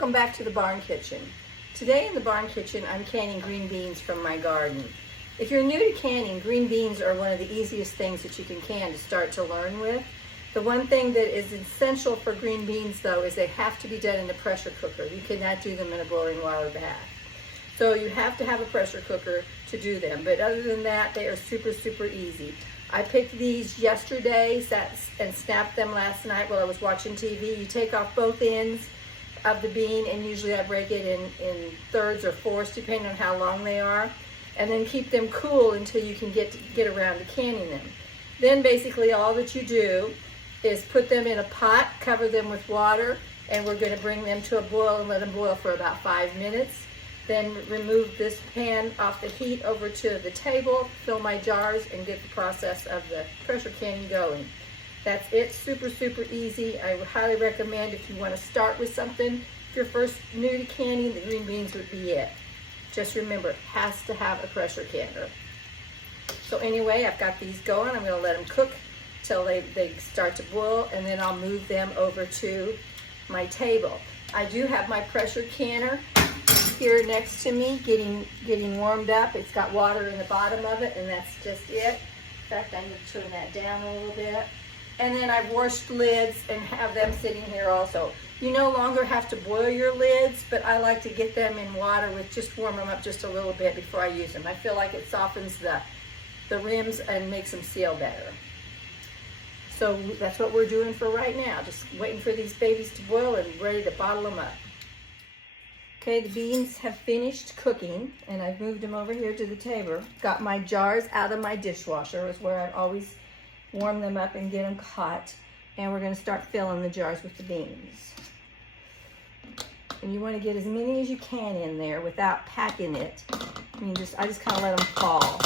welcome back to the Barn Kitchen. Today in the Barn Kitchen, I'm canning green beans from my garden. If you're new to canning, green beans are one of the easiest things that you can can to start to learn with. The one thing that is essential for green beans though is they have to be done in a pressure cooker. You cannot do them in a boiling water bath. So you have to have a pressure cooker to do them, but other than that, they are super, super easy. I picked these yesterday and snapped them last night while I was watching TV. You take off both ends of the bean, and usually I break it in thirds or fourths, depending on how long they are, and then keep them cool until you can get around to canning them. Then basically all that you do is put them in a pot, cover them with water, and we're going to bring them to a boil and let them boil for about 5 minutes. Then remove this pan off the heat over to the table, fill my jars, and get the process of the pressure canning going. That's it, super, super easy. I would highly recommend if you want to start with something, if you're first new to canning, the green beans would be it. Just remember, it has to have a pressure canner. So anyway, I've got these going. I'm going to let them cook till they start to boil, and then I'll move them over to my table. I do have my pressure canner here next to me getting warmed up. It's got water in the bottom of it, and that's just it. In fact, I need to turn that down a little bit. And then I've washed lids and have them sitting here also. You no longer have to boil your lids, but I like to get them in water with just warm them up just a little bit before I use them. I feel like it softens the rims and makes them seal better. So that's what we're doing for right now. Just waiting for these babies to boil and ready to bottle them up. Okay, the beans have finished cooking, and I've moved them over here to the table. Got my jars out of my dishwasher, is where I always warm them up and get them hot. And we're going to start filling the jars with the beans. And you want to get as many as you can in there without packing it. I just kind of let them fall.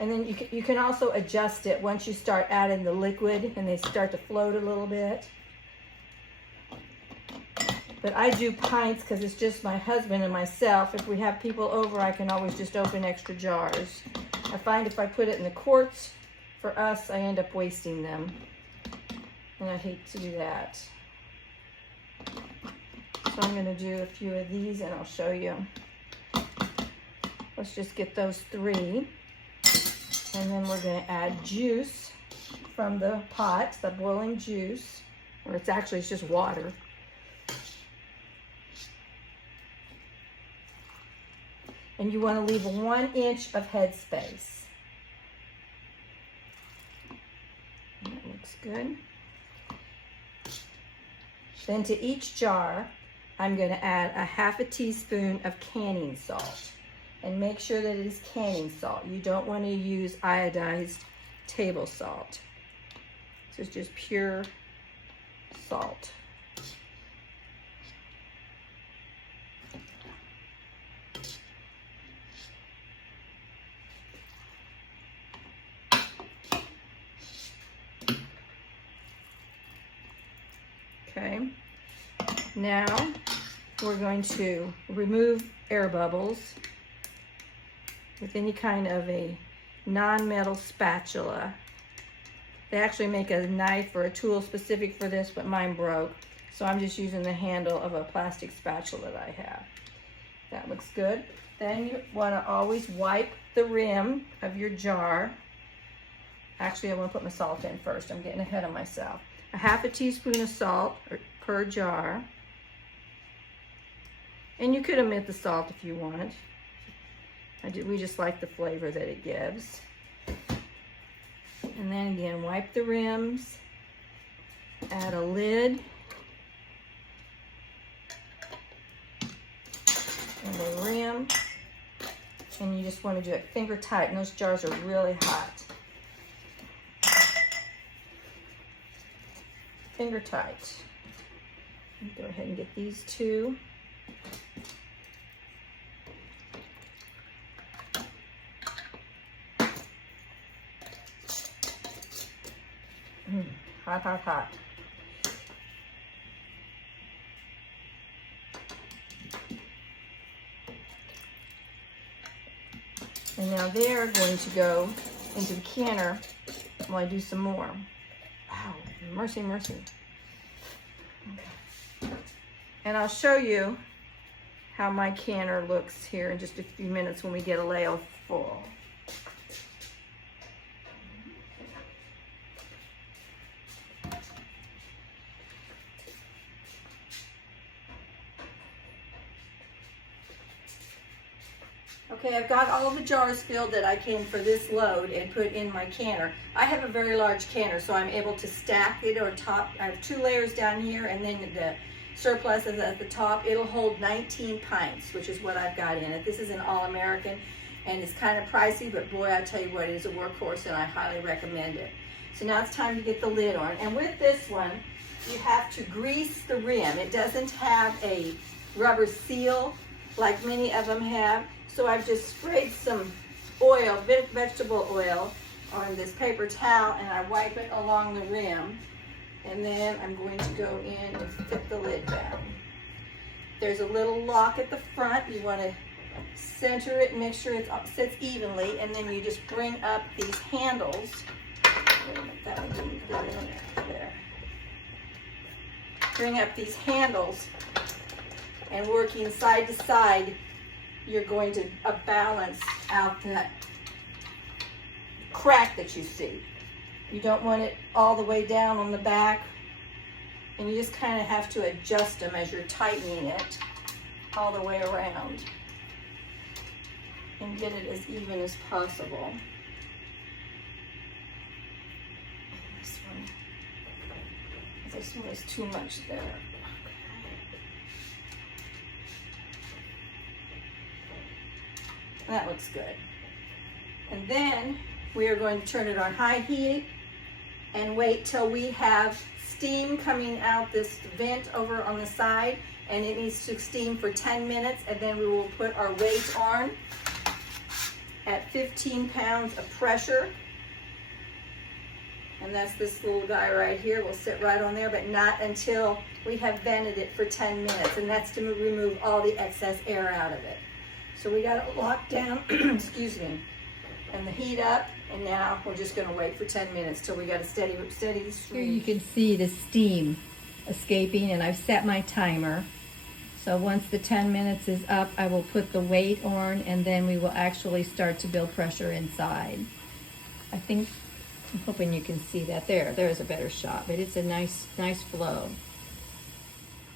And then you can also adjust it once you start adding the liquid and they start to float a little bit. But I do pints because it's just my husband and myself. If we have people over, I can always just open extra jars. I find if I put it in the quarts, for us, I end up wasting them. And I hate to do that. So I'm going to do a few of these and I'll show you. Let's just get those 3. And then we're going to add juice from the pot, the boiling juice, or it's just water. And you want to leave 1 inch of headspace. That looks good. Then to each jar, I'm going to add a ½ teaspoon of canning salt. And make sure that it is canning salt. You don't want to use iodized table salt. This is just pure salt. Okay, now we're going to remove air bubbles with any kind of a non-metal spatula. They actually make a knife or a tool specific for this, but mine broke. So I'm just using the handle of a plastic spatula that I have. That looks good. Then you want to always wipe the rim of your jar. Actually, I want to put my salt in first. I'm getting ahead of myself. A ½ teaspoon of salt per jar. And you could omit the salt if you want. We just like the flavor that it gives. And then again, wipe the rims, add a lid, and a rim, and you just want to do it finger tight, and those jars are really hot. Finger tight. Go ahead and get these 2. Hot, hot, hot. And now they're going to go into the canner while I do some more. Wow, mercy, mercy. Okay. And I'll show you how my canner looks here in just a few minutes when we get a ladle full. Okay, I've got all the jars filled that I can for this load and put in my canner. I have a very large canner, so I'm able to stack it or top. I have 2 layers down here, and then the surplus is at the top. It'll hold 19 pints, which is what I've got in it. This is an All-American, and it's kind of pricey, but boy, I tell you what, it is a workhorse, and I highly recommend it. So now it's time to get the lid on. And with this one, you have to grease the rim. It doesn't have a rubber seal like many of them have. So I've just sprayed some oil, vegetable oil, on this paper towel, and I wipe it along the rim. And then I'm going to go in and fit the lid down. There's a little lock at the front. You want to center it, make sure it sits evenly, and then you just bring up these handles. Wait a minute, that one didn't go in there. Bring up these handles, and working side to side, you're going to balance out that crack that you see. You don't want it all the way down on the back, and you just kind of have to adjust them as you're tightening it all the way around and get it as even as possible. This one is too much there. That looks good. And then we are going to turn it on high heat and wait till we have steam coming out this vent over on the side, and it needs to steam for 10 minutes, and then we will put our weight on at 15 pounds of pressure. And that's this little guy right here. Will sit right on there, but not until we have vented it for 10 minutes, and that's to remove all the excess air out of it. So we got it locked down, excuse me, and the heat up, and now we're just going to wait for 10 minutes till we got a steady stream. Here you can see the steam escaping, and I've set my timer. So once the 10 minutes is up, I will put the weight on, and then we will actually start to build pressure inside. I'm hoping you can see that. There's a better shot, but it's a nice flow.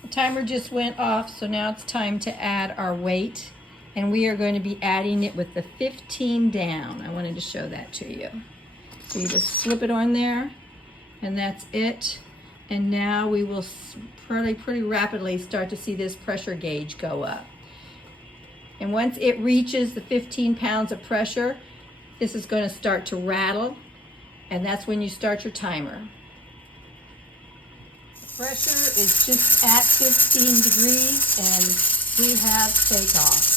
The timer just went off, so now it's time to add our weight. And we are going to be adding it with the 15 down. I wanted to show that to you. So you just slip it on there, and that's it. And now we will pretty rapidly start to see this pressure gauge go up. And once it reaches the 15 pounds of pressure, this is going to start to rattle, and that's when you start your timer. The pressure is just at 15 degrees, and we have takeoff.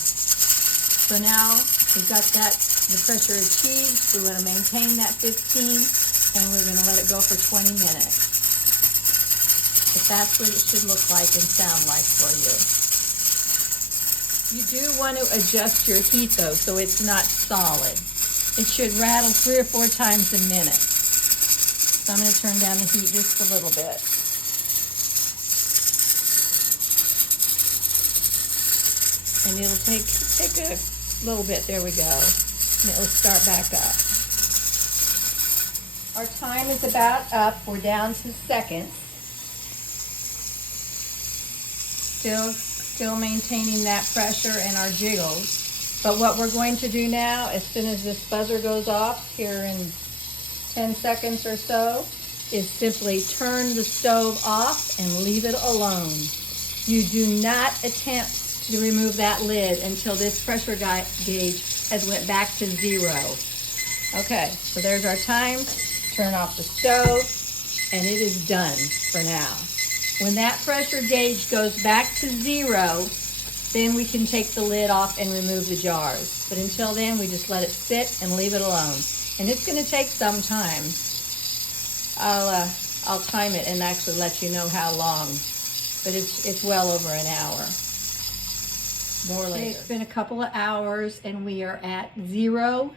So now we've got the pressure achieved. We want to maintain that 15, and we're going to let it go for 20 minutes. But that's what it should look like and sound like for you. You do want to adjust your heat though, so it's not solid. It should rattle 3 or 4 times a minute. So I'm going to turn down the heat just a little bit. And it'll take a little bit. There we go. And it'll start back up. Our time is about up. We're down to seconds. Still maintaining that pressure and our jiggles. But what we're going to do now, as soon as this buzzer goes off here in 10 seconds or so, is simply turn the stove off and leave it alone. You do not attempt to remove that lid until this pressure gauge has went back to 0. Okay, so there's our time. Turn off the stove, and it is done for now. When that pressure gauge goes back to 0, then we can take the lid off and remove the jars. But until then, we just let it sit and leave it alone. And it's going to take some time. I'll time it and actually let you know how long. But it's well over an hour. More later. It's been a couple of hours, and we are at 0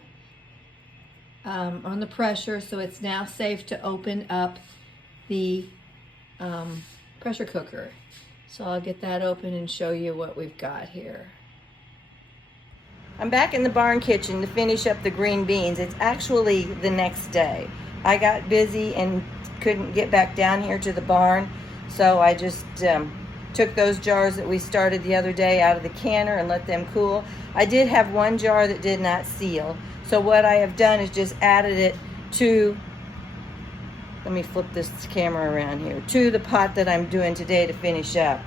on the pressure, so it's now safe to open up the pressure cooker. So I'll get that open and show you what we've got here. I'm back in the barn kitchen to finish up the green beans. It's actually the next day. I got busy and couldn't get back down here to the barn, so I just took those jars that we started the other day out of the canner and let them cool. I did have one jar that did not seal, so what I have done is just added it to, let me flip this camera around here, to the pot that I'm doing today to finish up.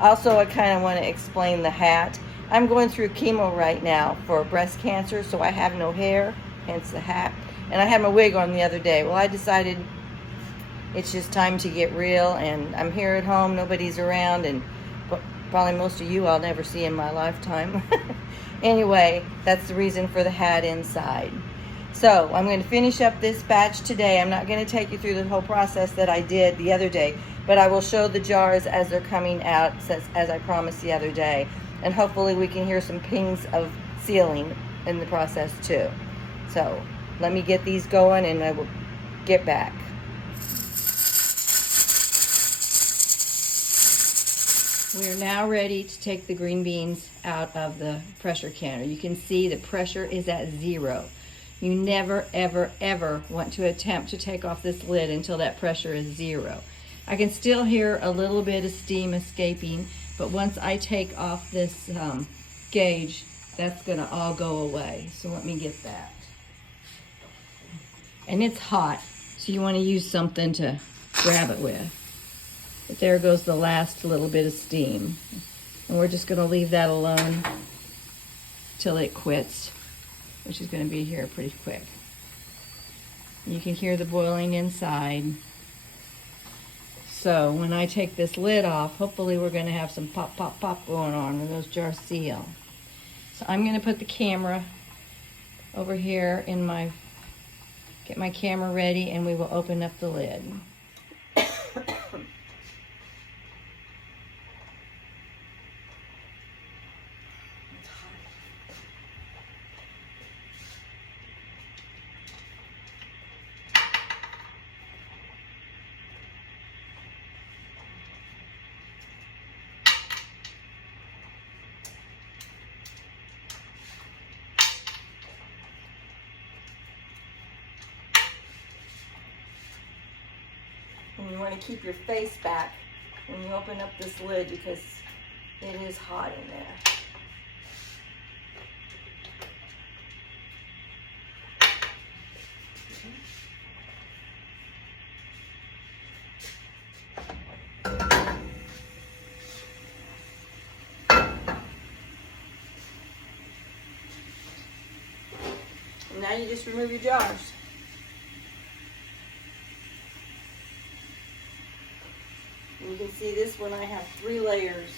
Also, I kind of want to explain the hat. I'm going through chemo right now for breast cancer, so I have no hair, hence the hat. And I had my wig on the other day. Well, I decided it's just time to get real, and I'm here at home, nobody's around, and probably most of you I'll never see in my lifetime. Anyway, that's the reason for the hat inside. So I'm going to finish up this batch today. I'm not going to take you through the whole process that I did the other day, but I will show the jars as they're coming out, as I promised the other day. And hopefully we can hear some pings of sealing in the process too. So let me get these going and I will get back. We are now ready to take the green beans out of the pressure canner. You can see the pressure is at 0. You never, ever, ever want to attempt to take off this lid until that pressure is 0. I can still hear a little bit of steam escaping, but once I take off this gauge, that's gonna all go away. So let me get that. And it's hot, so you wanna use something to grab it with. But there goes the last little bit of steam. And we're just gonna leave that alone till it quits, which is gonna be here pretty quick. You can hear the boiling inside. So when I take this lid off, hopefully we're gonna have some pop, pop, pop going on when those jars seal. So I'm gonna put the camera over here in get my camera ready, and we will open up the lid. And you want to keep your face back when you open up this lid because it is hot in there. And now you just remove your jars. And you can see this one, I have 3 layers.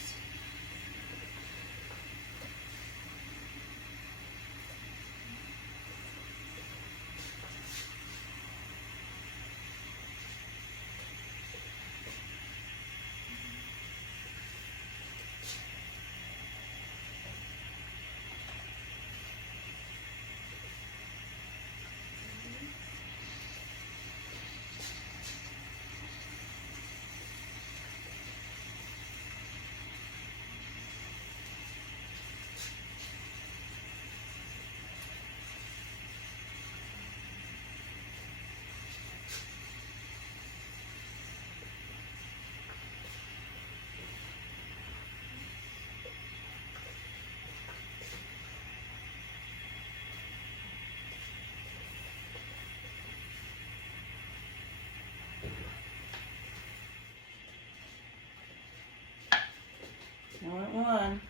I went one.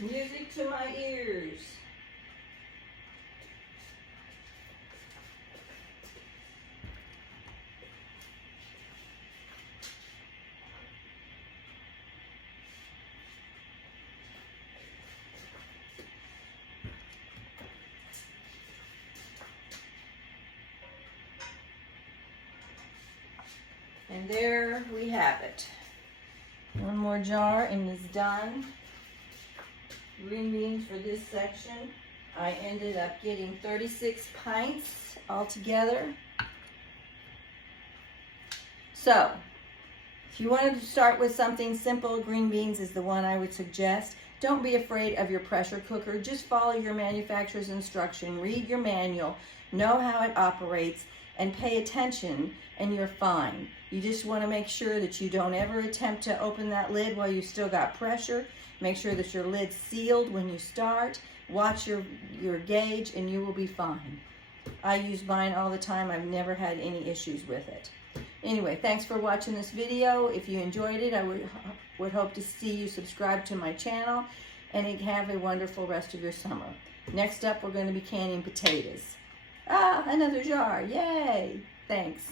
Music to my ears. And there we have it. One more jar and it's done. Green beans for this section. I ended up getting 36 pints altogether. So, if you wanted to start with something simple, green beans is the one I would suggest. Don't be afraid of your pressure cooker. Just follow your manufacturer's instruction, read your manual, know how it operates, and pay attention, and you're fine. You just want to make sure that you don't ever attempt to open that lid while you still got pressure. Make sure that your lid's sealed when you start. Watch your gauge, and you will be fine. I use mine all the time. I've never had any issues with it. Anyway, thanks for watching this video. If you enjoyed it, I would hope to see you subscribe to my channel, and have a wonderful rest of your summer. Next up, we're going to be canning potatoes. Ah, another jar. Yay! Thanks.